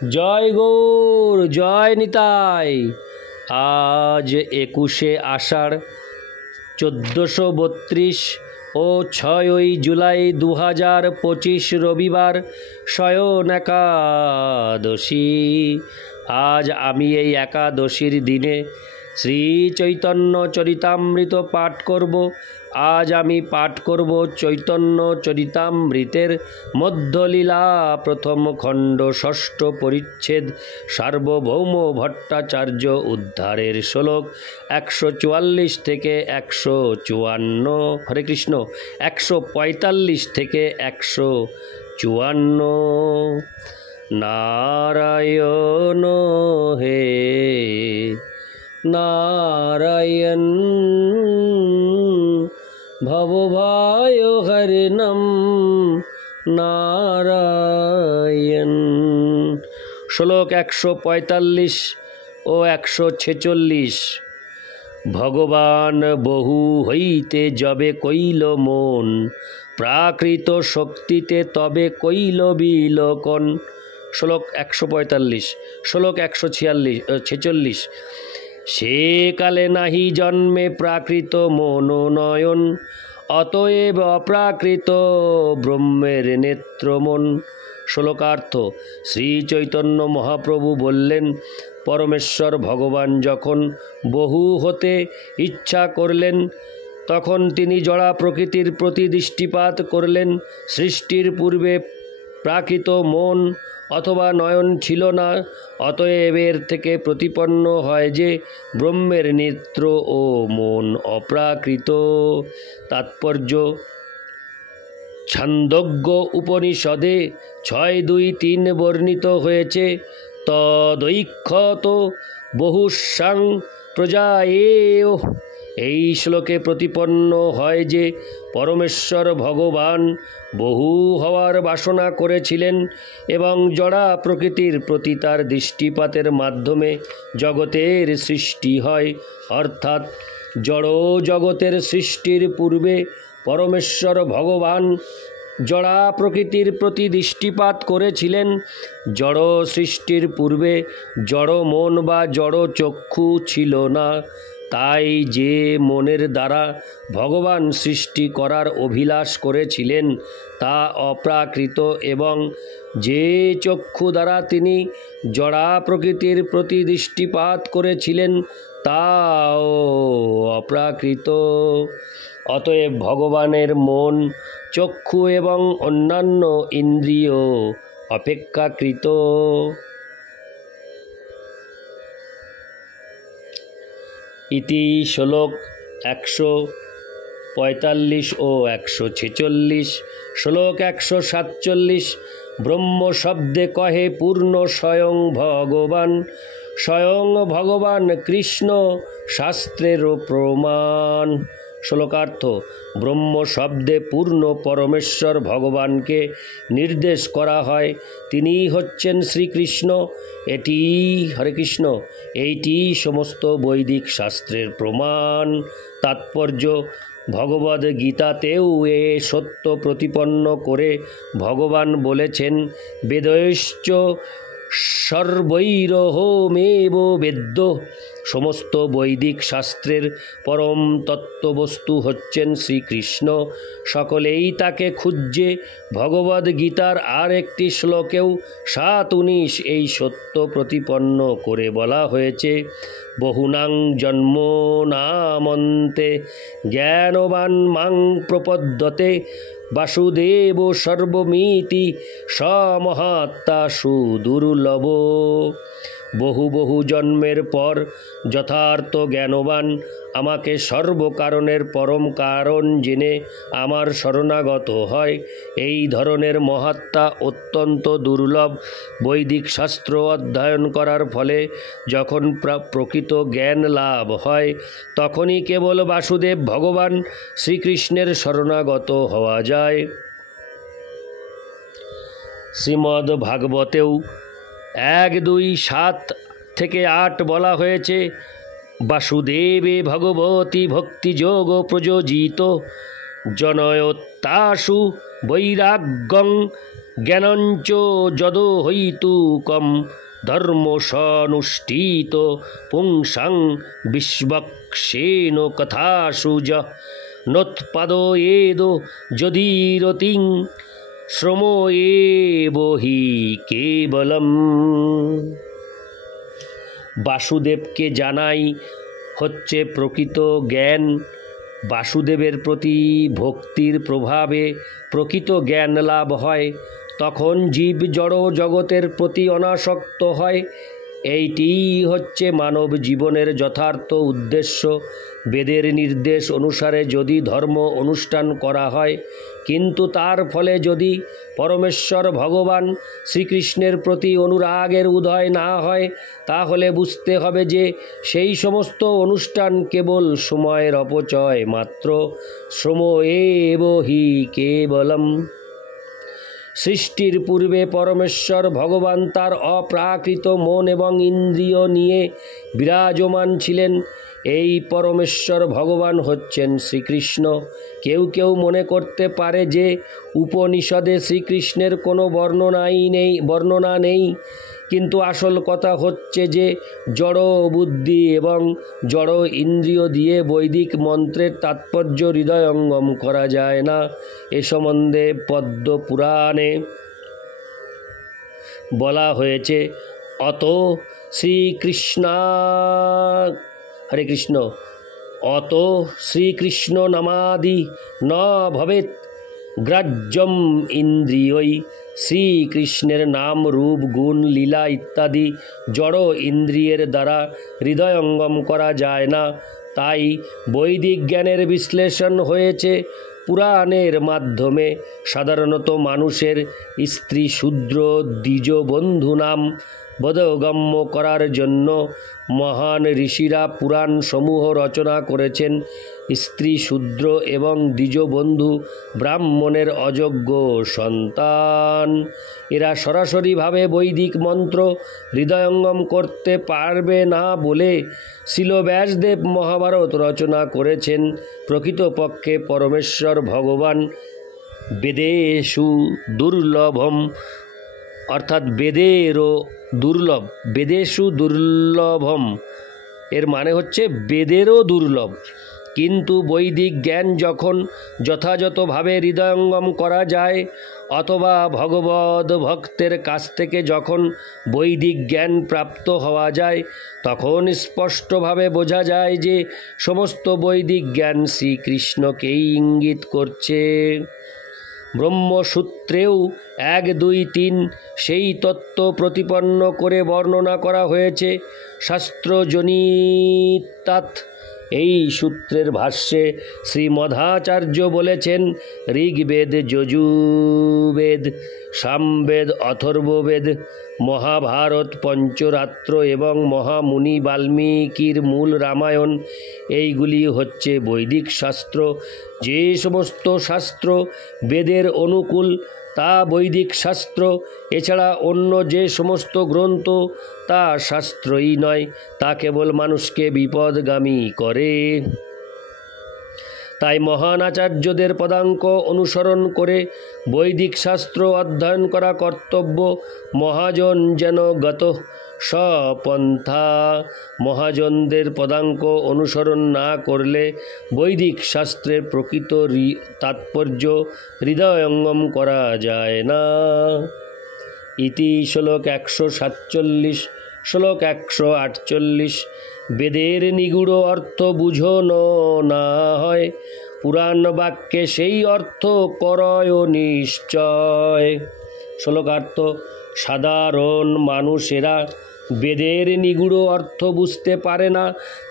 জয় গৌর, জয় নিতাই। আজ 21শে আষাঢ় 1432 ও 6ই জুলাই 2025 রবিবার, শয়ন একাদশী। আজ আমি এই একাদশীর দিনে শ্রী চৈতন্য চরিতামৃত পাঠ করব। আজ আমি পাঠ করব চৈতন্য চরিতামৃতের মধ্যলীলা প্রথম খণ্ড, ষষ্ঠ পরিচ্ছেদ, সার্বভৌম ভট্টাচার্য উদ্ধারের শ্লোক 144 থেকে 154। হরে কৃষ্ণ। 145 থেকে 154। নারায়ণ হে নারায়ণ, ভবভায় হরিণম নারায়ণ। শ্লোক 145 ও 146। ভগবান বহু হইতে যবে কইল মন, প্রাকৃত শক্তিতে তবে কইল বিলোকন। শ্লোক 145। শ্লোক 146। সে কালে নাহি জন্মে প্রাকৃত মনোনয়ন, অতএব অপ্রাকৃত ব্রহ্মের নেত্রমন। শ্লোকার্থ। শ্রী চৈতন্য মহাপ্রভু বললেন, পরমেশ্বর ভগবান যখন বহু হতে ইচ্ছা করলেন, তখন তিনি জড়া প্রকৃতির প্রতি দৃষ্টিপাত করলেন। সৃষ্টির পূর্বে প্রাকৃত মন অথবা নয়ন ছিল না, অতএব এর থেকে প্রতিপন্ন হয় যে ব্রহ্মের নেত্র ও মন অপ্রাকৃত। তাৎপর্য। ছান্দোগ্য উপনিষদে 6.2.3 বর্ণিত হয়েছে, তদৈক্ষত বহুসাং প্রজায়েয়। এই শ্লোকে প্রতিপন্ন হয় যে পরমেশ্বর ভগবান বহু হওয়ার বাসনা করেছিলেন এবং জড়া প্রকৃতির প্রতি তার দৃষ্টিপাতের মাধ্যমে জগতের সৃষ্টি হয়। অর্থাৎ জড় জগতের সৃষ্টির পূর্বে পরমেশ্বর ভগবান জড়া প্রকৃতির প্রতি দৃষ্টিপাত করেছিলেন। জড় সৃষ্টির পূর্বে জড় মন বা জড় চক্ষু ছিল না, তাই যে মনের দ্বারা ভগবান সৃষ্টি করার অভিলাষ করেছিলেন তা অপ্রাকৃত, এবং যে চক্ষু দ্বারা তিনি জড়া প্রকৃতির প্রতি দৃষ্টিপাত করেছিলেন তাও অপ্রাকৃত। অতএব ভগবানের মন, চক্ষু এবং অন্যান্য ইন্দ্রিয় অপেক্ষাকৃত। ইতি শ্লোক 145 ও 146। শ্লোক 147। ব্রহ্ম শব্দে কহে পূর্ণ স্বয়ং ভগবান, স্বয়ং ভগবান কৃষ্ণ শাস্ত্রেরও প্রমাণ। শ্লোকার্থ। ব্রহ্ম শব্দে পূর্ণ পরমেশ্বর ভগবানকে নির্দেশ করা হয়, তিনিই হচ্ছেন শ্রীকৃষ্ণ। এটি হরে কৃষ্ণ, এইটি সমস্ত বৈদিক শাস্ত্রের প্রমাণ। তাৎপর্য। ভগবদ্ গীতাতেও এ সত্য প্রতিপন্ন করে ভগবান বলেছেন, বেদৈশ্চ সর্বৈরহমেব বেদ্য। সমস্ত বৈদিক শাস্ত্রের পরম তত্ত্ববস্তু হচ্ছেন শ্রীকৃষ্ণ। সকলেই তাকে খুঁজছে। ভগবদ্ গীতার আর একটি শ্লোকেও 7:19 এই সত্য প্রতিপন্ন করে বলা হয়েছে, বহুনাং জন্ম নামন্তে জ্ঞানবান মাং প্রপদ্যতে, বাসুদেব সর্বমিতি সমহাত্মা সুদুর্লভ। বহু বহু জন্মের পর যথার্থ জ্ঞানবান আমাকে সর্বকারণের পরম কারণ জেনে আমার শরণাগত হয়। এই ধরনের মহাত্মা অত্যন্ত দুর্লভ। বৈদিক শাস্ত্র অধ্যয়ন করার ফলে যখন প্রকৃত জ্ঞান লাভ হয়, তখনই কেবল বাসুদেব ভগবান শ্রীকৃষ্ণের শরণাগত হওয়া যায়। শ্রীমদ্ ভাগবতেও 1:2-7 থেকে 8 বলা হয়েছে, বাসুদেবে ভগবতী ভক্তিযোগ প্রযোজিত জনয়োত্তাসু বৈরাগ্যং জ্ঞানঞ্চ যদ হইতুকম ধর্ম সনুষ্ঠিত পুংসাং বিশ্বক্ষেন কথাসুজ নোৎপাদয়েদ যদিরতিং শ্রম এব হি কেবলম। বাসুদেবকে জানাই হচ্ছে প্রকৃত জ্ঞান। বাসুদেবের প্রতি ভক্তির প্রভাবে প্রকৃত জ্ঞান লাভ হয়। তখন জীব জড় জগতের প্রতি অনাসক্ত হয়। এইটিই হচ্ছে মানব জীবনের যথার্থ উদ্দেশ্য। বেদের নির্দেশ অনুসারে যদি ধর্ম অনুষ্ঠান করা হয়, কিন্তু তার ফলে যদি পরমেশ্বর ভগবান শ্রীকৃষ্ণের প্রতি অনুরাগের উদয় না হয়, তাহলে বুঝতে হবে যে সেই সমস্ত অনুষ্ঠান কেবল সময়ের অপচয় মাত্র। শ্রম এব হি কেবলম। সৃষ্টির পূর্বে পরমেশ্বর ভগবান তার অপ্রাকৃত মন এবং ইন্দ্রিয় নিয়ে বিরাজমান ছিলেন। এই পরমেশ্বর ভগবান হচ্ছেন শ্রীকৃষ্ণ। কেউ কেউ মনে করতে পারে যে উপনিষদে শ্রীকৃষ্ণের কোনো বর্ণনা নেই, কিন্তু আসল কথা হচ্ছে যে জড় বুদ্ধি এবং জড় ইন্দ্রিয় দিয়ে বৈদিক মন্ত্রের তাৎপর্য হৃদয়ঙ্গম করা যায় না। এ সম্বন্ধে পদ্ম পুরাণে বলা হয়েছে, অত শ্রীকৃষ্ণা হরে কৃষ্ণ অত শ্রীকৃষ্ণ নামাদি ন ভবেত গ্রাহ্যম ইন্দ্রিয়ই। শ্রীকৃষ্ণের নাম রূপ গুণ লীলা ইত্যাদি জড় ইন্দ্রিয়ের দ্বারা হৃদয়ঙ্গম করা যায় না। তাই বৈদিক জ্ঞানের বিশ্লেষণ হয়েছে পুরাণের মাধ্যমে। সাধারণত মানুষের স্ত্রী শূদ্র দ্বিজ বন্ধু নাম বোধগম্য করার জন্য মহান ঋষিরা পুরাণ সমূহ রচনা করেছেন। স্ত্রী শূদ্র এবং দ্বিজবন্ধু ব্রাহ্মণের অযোগ্য সন্তান। এরা সরাসরিভাবে বৈদিক মন্ত্র হৃদয়ঙ্গম করতে পারবে না বলে শিল ব্যাসদেব মহাভারত রচনা করেছেন। প্রকৃতপক্ষে পরমেশ্বর ভগবান বেদেষু দুর্লভম, অর্থাৎ বেদেরও দুর্লভ। বেদেষু দুর্লভম এর মানে হচ্ছে বেদেরও দুর্লভ। কিন্তু বৈদিক জ্ঞান যখন যথাযথভাবে হৃদয়ঙ্গম করা যায়, অথবা ভগবদ ভক্তের কাছ থেকে যখন বৈদিক জ্ঞান প্রাপ্ত হওয়া যায়, তখন স্পষ্টভাবে বোঝা যায় যে সমস্ত বৈদিক জ্ঞান শ্রীকৃষ্ণকেই ইঙ্গিত করছে। ব্রহ্মসূত্রেও 1, 2, 3 সেই তত্ত্ব প্রতিপন্ন করে বর্ণনা করা হয়েছে। শাস্ত্রজনিতাৎ এই সূত্রের ভাষ্যে শ্রীমধ্বাচার্য বলেছেন, ঋগ্বেদ, যজুর্বেদ, সামবেদ, অথর্ববেদ, মহাভারত, পঞ্চরাত্র এবং মহামুনি বাল্মীকির মূল রামায়ণ এইগুলি হচ্ছে বৈদিক শাস্ত্র। যে সমস্ত শাস্ত্র বেদের অনুকূল তা বৈদিক শাস্ত্র। এছাড়া অন্য যে সমস্ত গ্রন্থ তা শাস্ত্রই নয়, তা কেবল মানুষকে বিপদগামী করে। তাই মহান আচার্যদের পদাঙ্ক অনুসরণ করে বৈদিক শাস্ত্র অধ্যয়ন করা কর্তব্য। মহাজন যেন গত স্বপন্থা। মহাজনদের পদাঙ্ক অনুসরণ না করলে বৈদিক শাস্ত্রের প্রকৃত তাৎপর্য হৃদয়ঙ্গম করা যায় না। ইতি শ্লোক 147। শ্লোক 148। বেদের নিগূঢ় অর্থ বুঝনো না হয়, পুরাণ বাক্যে সেই অর্থ করয় নিশ্চয়। শ্লোকার্থ: সাধারণ মানুষেরা বেদের নিগূঢ় অর্থ বুঝতে পারে না,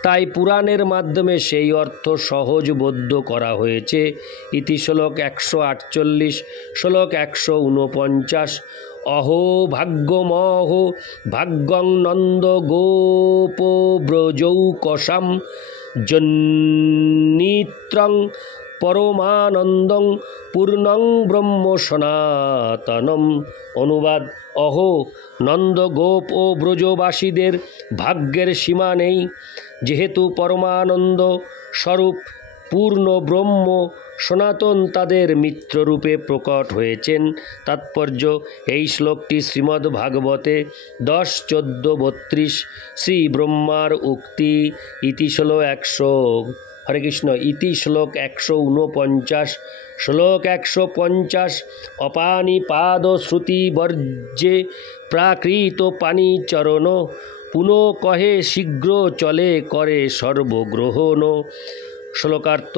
তাই পুরাণের মাধ্যমে সেই অর্থ সহজবোধ্য করা হয়েছে। ইতি শ্লোক 148। শ্লোক 149। অহো ভাগ্যমহ ভাগ্যং নন্দ গোপ ব্রজৌকসাম জন্নিত্রং পরমানন্দং পূর্ণং ব্রহ্ম সনাতনম। অনুবাদ: অহো, নন্দ গোপ ও ব্রজবাসীদের ভাগ্যের সীমা নেই, যেহেতু পরমানন্দ স্বরূপ পূর্ণ ব্রহ্ম সনাতন তাদের মিত্ররূপে প্রকট হয়েছেন। তাৎপর্য: এই শ্লোকটি শ্রীমদ্ ভাগবতে 10.14.32 শ্রী ব্রহ্মার উক্তি। ইতি শ্লোক 100। হরে কৃষ্ণ। ইতি শ্লোক 149। শ্লোক 150। অপানিপাদ শ্রুতি বর্জ্যে প্রাকৃত পানি চরণ, পুনঃ কহে শীঘ্র চলে করে সর্বগ্রহণ। শ্লোকার্থ: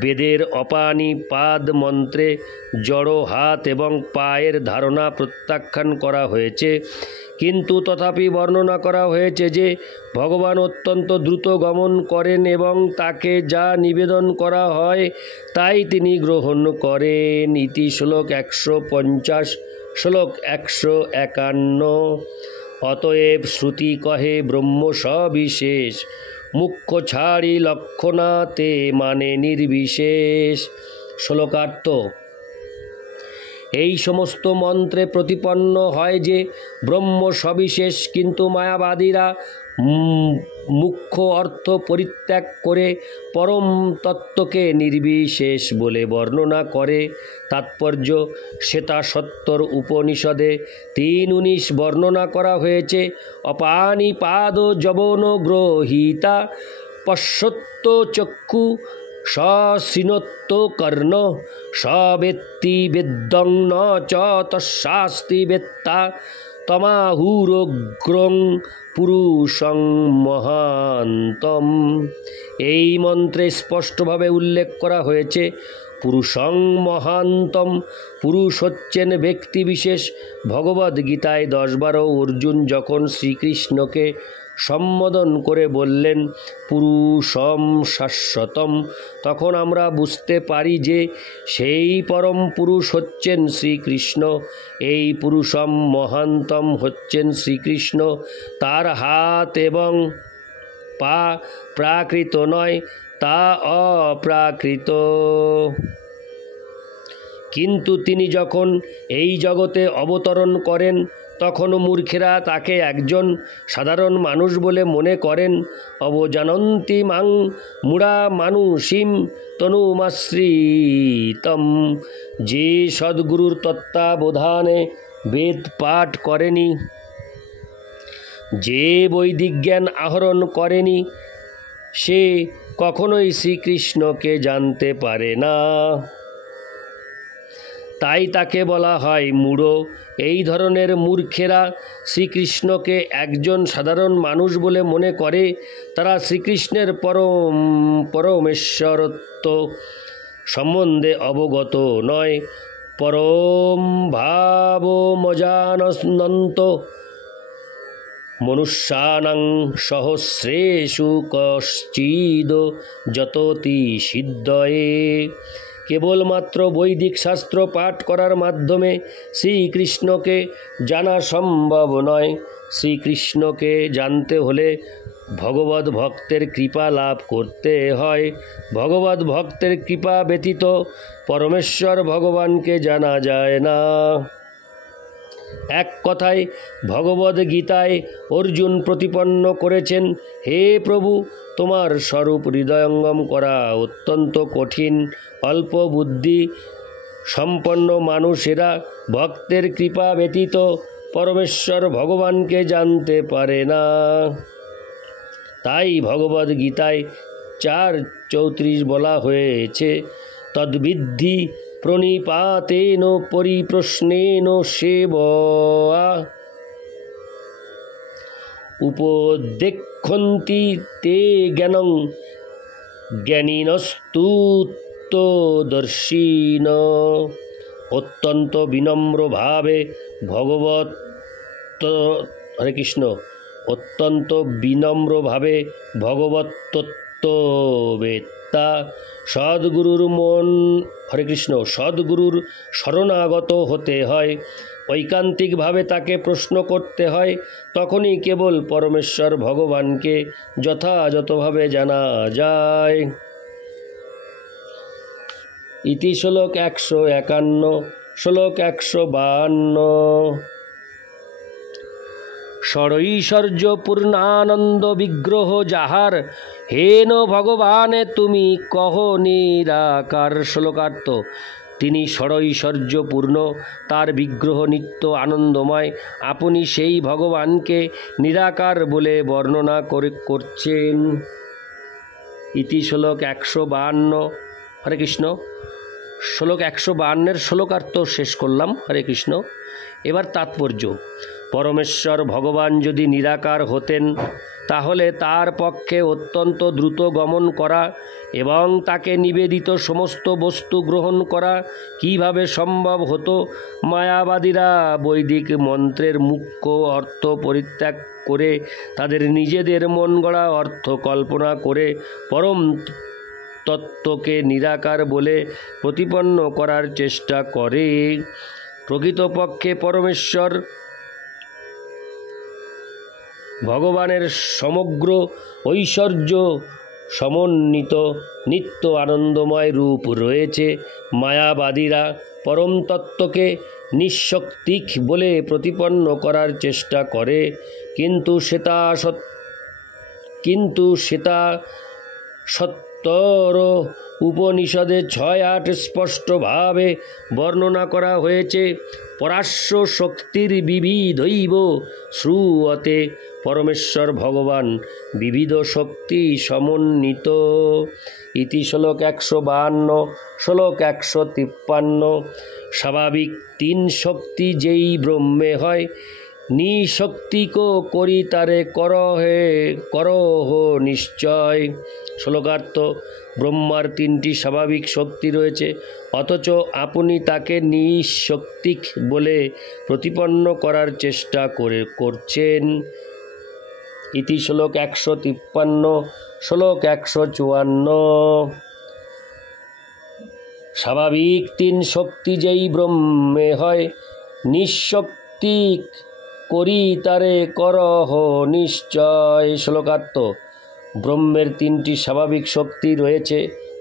বেদের অপানিপাদ মন্ত্রে জড় হাত এবং পায়ের ধারণা প্রত্যাখ্যান করা হয়েছে, কিন্তু তথাপি বর্ণনা করা হয়েছে যে ভগবান অত্যন্ত দ্রুত গমন করেন এবং তাকে যা নিবেদন করা হয় তাই তিনি গ্রহণ করেন। ইতি শ্লোক 150। শ্লোক 151। অতএব শ্রুতি কহে ব্রহ্ম সবিশেষ, মুখ্য ছাড়ি লক্ষণাতে মানে নির্বিশেষ। শ্লোকার্থ: এই সমস্ত মন্ত্রে প্রতিপন্ন হয় যে ব্রহ্ম সবিশেষ, কিন্তু মায়াবাদীরা মুখ্য অর্থ পরিত্যাগ করে পরম তত্ত্বকে নির্বিশেষ বলে বর্ণনা করে। তাৎপর্য: শ্বেতাসত্তর উপনিষদে 3:19 বর্ণনা করা হয়েছে, অপানিপাদ যবন গ্রহীতা পশ্যত্য চক্ষু সশৃণোত্য কর্ণ, সবেত্তি বেদ্যং ন চ তস্যাস্তি বেত্তা, তমাহুরগ্রং পুরুষং মহান্তম। এই মন্ত্রে স্পষ্টভাবে উল্লেখ করা হয়েছে পুরুষং মহান্তম। পুরুষ হচ্ছেন ব্যক্তিবিশেষ। ভগবদ্গীতায় 10-12 অর্জুন যখন শ্রীকৃষ্ণকে সম্বোধন করে বললেন পুরুষম শাশ্বতম, তখন আমরা বুঝতে পারি যে সেই পরম পুরুষ হচ্ছেন শ্রীকৃষ্ণ। এই পুরুষম মহান্তম হচ্ছেন শ্রীকৃষ্ণ। তার হাত এবং পা প্রাকৃত নয়, তা অপ্রাকৃত। কিন্তু তিনি যখন এই জগতে অবতরণ করেন তখন মূর্খেরা তাকে একজন সাধারণ মানুষ বলে মনে করেন। অবজানন্তি মাং মূঢ়া মানুষীম তনুমাশ্রিতম। যে সদ্গুরুর তত্ত্বাবধানে বেদ পাঠ করেনি, যে বৈদিক জ্ঞান আহরণ করেনি, সে কখনোই শ্রীকৃষ্ণকে জানতে পারে না। তাই তাকে বলা হয় মূঢ়। এই ধরনের মূর্খেরা শ্রীকৃষ্ণকে একজন সাধারণ মানুষ বলে মনে করে। তারা শ্রীকৃষ্ণের পরমেশ্বরত্ব সম্বন্ধে অবগত নয়। পরম ভাবমজানন্ত মনুষ্যানাং সহস্রেষু কশ্চিদ যততি সিদ্ধয়ে। কেবলমাত্র বৈদিক শাস্ত্র পাঠ করার মাধ্যমে শ্রীকৃষ্ণকে জানা সম্ভব নয়। শ্রীকৃষ্ণকে জানতে হলে ভগবদ্ ভক্তের কৃপা লাভ করতে হয়। ভগবদ্ ভক্তের কৃপা ব্যতীত পরমেশ্বর ভগবানকে জানা যায় না। এক কথায় ভগবদ্গীতায় অর্জুন প্রতিপন্ন করেছেন, হে প্রভু, তোমার স্বরূপ হৃদয়ঙ্গম করা অত্যন্ত কঠিন। অল্প বুদ্ধি সম্পন্ন মানুষেরা ভক্তের কৃপা ব্যতীত পরমেশ্বর ভগবানকে জানতে পারে না। তাই ভগবদ্গীতায় 4:34 বলা হয়েছে, তদ্বিদ্ধি প্রণিপাতেন পরিপ্রশ্নেন সেবয়া উপদেক্ষন্তি তে জ্ঞানং জ্ঞানিনস্তুত্বদর্শিন। অত্যন্ত বিনম্রভাবে হরে কৃষ্ণ, অত্যন্ত বিনম্রভাবে ভগবত্তত্ত্ববেত্তা সদ্গুরুর হরে কৃষ্ণ, সদ্গুরুর শরণাগত হতে হয়। ঐকান্তিকভাবে তাকে প্রশ্ন করতে হয়। তখনই কেবল পরমেশ্বর ভগবানকে যথাযথভাবে জানা যায়। ইতি শ্লোক 151। শ্লোক 152। ষড়ৈশ্বর্য পূর্ণানন্দ বিগ্রহ যাহার, হেন ভগবানে তুমি কহ নিরাকার। শ্লোকার্থ: তিনি ষড়ৈশ্বর্যপূর্ণ, তার বিগ্রহ নিত্য আনন্দময়। আপনি সেই ভগবানকে নিরাকার বলে বর্ণনা করছেন। ইতি শ্লোক 152। হরে কৃষ্ণ। শ্লোক 152-এর শ্লোকার্থ শেষ করলাম। হরে কৃষ্ণ। এবার তাৎপর্য: পরমেশ্বর ভগবান যদি নিরাকার হতেন তাহলে তার পক্ষে অত্যন্ত দ্রুত গমন করা এবং তাকে নিবেদিত সমস্ত বস্তু গ্রহণ করা কিভাবে সম্ভব হতো? মায়াবাদীরা বৈদিক মন্ত্রের মুখ্য অর্থ পরিত্যাগ করে তাদের নিজেদের মন গড়া অর্থ কল্পনা করে পরম তত্ত্বকে নিরাকার বলে প্রতিপন্ন করার চেষ্টা করে। প্রকৃতপক্ষে পরমেশ্বর ভগবানের সমগ্র ঐশ্বর্য সমন্বিত নিত্য আনন্দময় রূপ রয়েছে। মায়াবাদীরা পরম তত্ত্বকে নিঃশক্তিক বলে প্রতিপন্ন করার চেষ্টা করে, কিন্তু সেটা সত্তর উপনিষদে 6-8 স্পষ্টভাবে বর্ণনা করা হয়েছে। পরাস্য শক্তির বিবিধৈব শ্রুয়তে। পরমেশ্বর ভগবান বিবিধ শক্তি সমন্বিত। ইতি শ্লোক 152। শ্লোক 153। স্বাভাবিক 3 শক্তি যেই ব্রহ্মে হয়, নিশক্তিক করি তারে করহ নিশ্চয়। শ্লোকার্থ: ব্রহ্মার 3টি স্বাভাবিক শক্তি রয়েছে, অথচ আপনি তাকে নিশক্তিক বলে প্রতিপন্ন করার চেষ্টা করছেন। ইতি শ্লোক 153। শ্লোক 154। স্বাভাবিক 3 শক্তি যেই ব্রহ্মে হয়, নিশক্তিক করি তারে করহ নিশ্চয়। শ্লোকার্থ: ব্রহ্মের 3টি স্বাভাবিক শক্তি রয়েছে,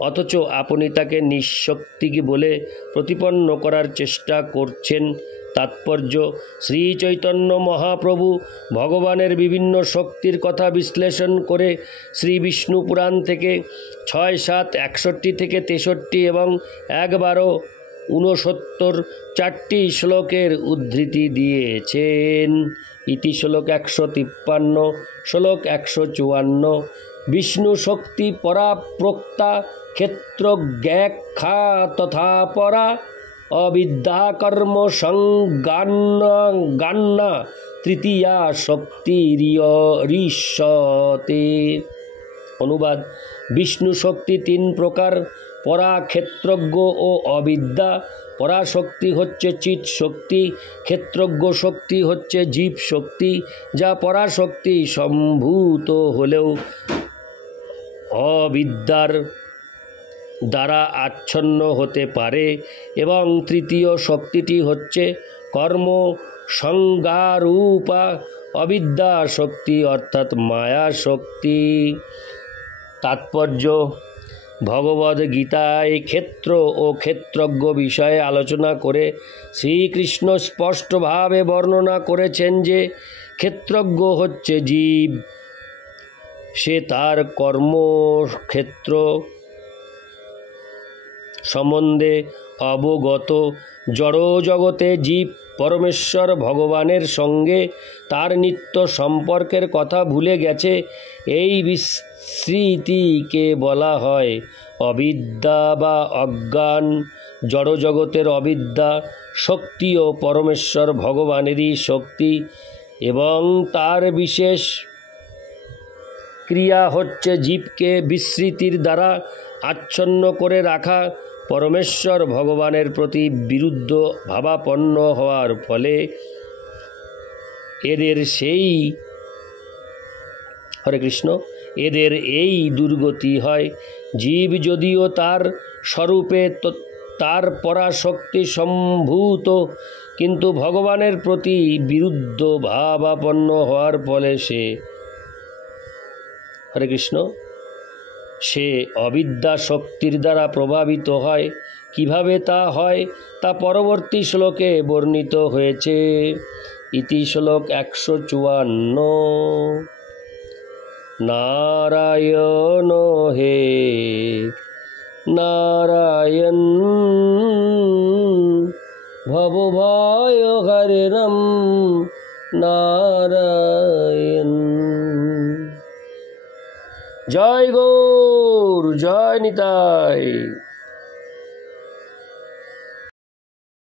অথচ আপনি তাকে নিঃশক্তিক বলে প্রতিপন্ন করার চেষ্টা করছেন। তাৎপর্য: শ্রী চৈতন্য মহাপ্রভু ভগবানের বিভিন্ন শক্তির কথা বিশ্লেষণ করে শ্রী বিষ্ণু পুরাণ থেকে 6, 7, 61 থেকে 63 এবং 1169 4টি শ্লোকের উদ্ধৃতি দিয়েছেন। ইতি শ্লোক 153। শ্লোক 154। বিষ্ণু শক্তি পরা প্রোক্তা ক্ষেত্রজ্ঞাখ্যা তথা পরা অবিদ্যা কর্ম সংজ্ঞান্না তৃতীয়া শক্তিরিষ্যতে। অনুবাদ: বিষ্ণু শক্তি 3 প্রকার: পরা, ক্ষেত্রজ্ঞ ও অবিদ্যা। পরাশক্তি হচ্ছে চিৎ শক্তি, ক্ষেত্রজ্ঞ শক্তি হচ্ছে জীব শক্তি, যা পরাশক্তি সম্ভূত হলেও অবিদ্যার দ্বারা আচ্ছন্ন হতে পারে, এবং তৃতীয় শক্তিটি হচ্ছে কর্ম সংজ্ঞারূপা অবিদ্যা শক্তি অর্থাৎ মায়া শক্তি। তাৎপর্য: ভগবদ্গীতায় ক্ষেত্র ও ক্ষেত্রজ্ঞ বিষয়ে আলোচনা করে শ্রীকৃষ্ণ স্পষ্টভাবে বর্ণনা করেছেন যে ক্ষেত্রজ্ঞ হচ্ছে জীব। সে তার কর্মক্ষেত্র সম্বন্ধে অবগত। জড়জগতে জীব পরমেশ্বর ভগবানের সঙ্গে তার নিত্য সম্পর্কের কথা ভুলে গেছে। এই বিস্মৃতিকে বলা হয় অবিদ্যা বা অজ্ঞান। জড়জগতের অবিদ্যা শক্তিও পরমেশ্বর ভগবানেরই শক্তি, এবং তার বিশেষ ক্রিয়া হচ্ছে জীবকে বিস্মৃতির দ্বারা আচ্ছন্ন করে রাখা। পরমেশ্বর ভগবানের প্রতি বিরুদ্ধ ভাবাপন্ন হওয়ার ফলে এদের এই দুর্গতি হয়। জীব যদিও তার স্বরূপে তার পরাশক্তি সম্ভূত, কিন্তু ভগবানের প্রতি বিরুদ্ধ ভাবাপন্ন হওয়ার ফলে সে অবিদ্যা শক্তির দ্বারা প্রভাবিত হয়। কিভাবে তা হয় তা পরবর্তী শ্লোকে বর্ণিত হয়েছে। ইতি শ্লোক 154। নারায়ণ হে নারায়ণ ভবভয় হরিণম নারায়ণ। জয় গৌর, জয় নিতাই।